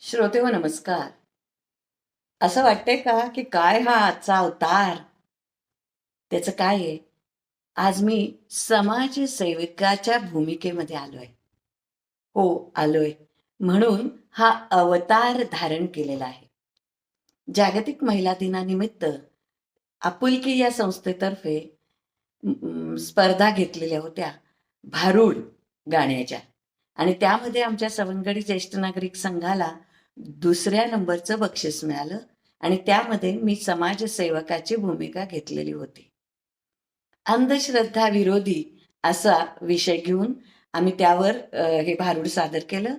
श्रोते हो नमस्कार. असं वाटतंय का की काय हा आजचा अवतार? त्याचं काय आहे? आज मी समाजसेविकाच्या भूमिकेमध्ये आलोय. हो आलोय. म्हणून हा अवतार धारण केलेला आहे. जागतिक महिला दिनानिमित्त आपुलकी या संस्थेतर्फे स्पर्धा घेतलेल्या होत्या भारूड गाण्याच्या. आणि त्यामध्ये आमच्या सवंगडी ज्येष्ठ नागरिक संघाला दुसऱ्या नंबरचं बक्षीस मिळालं आणि त्यामध्ये मी समाजसेवकाची भूमिका घेतलेली होती. अंधश्रद्धा विरोधी असा विषय घेऊन आम्ही त्यावर हे भारूड सादर केलं.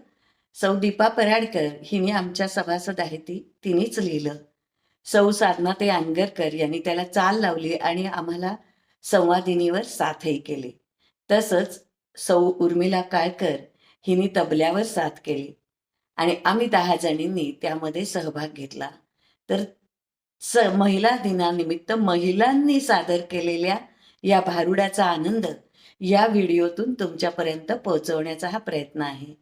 सौ दीपा पराडकर हिने आमच्या सभासद आहे ती तिनेच लिहिलं. सौ साधना ते आंगरकर यांनी त्याला चाल लावली आणि आम्हाला संवादिनीवर साथही केली. तसंच सौ उर्मिला काळकर हिने तबल्यावर साथ केली. आणि आम्ही दहा जणींनी त्यामध्ये सहभाग घेतला. तर स महिला दिनानिमित्त महिलांनी सादर केलेल्या या भारुडाचा आनंद या व्हिडिओतून तुमच्यापर्यंत पोहोचवण्याचा हा प्रयत्न आहे.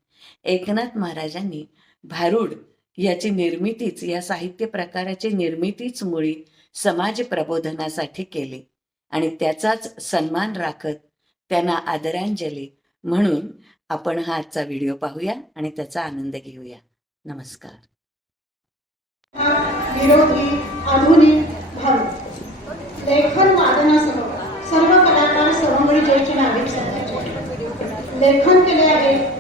एकनाथ महाराजांनी भारूड याची निर्मितीच या साहित्य प्रकाराची निर्मितीच मुळी समाज प्रबोधनासाठी केली. आणि त्याचाच सन्मान राखत त्यांना आदरांजली म्हणून आपण हा आजचा व्हिडिओ पाहूया आणि त्याचा आनंद घेऊया. नमस्कार. विरोधी आधुनिक भारू लेखन वादनासह सर्व कलाकार सवंगडी ज्येष्ठ नागरिक संघाचे लेखन केले आहे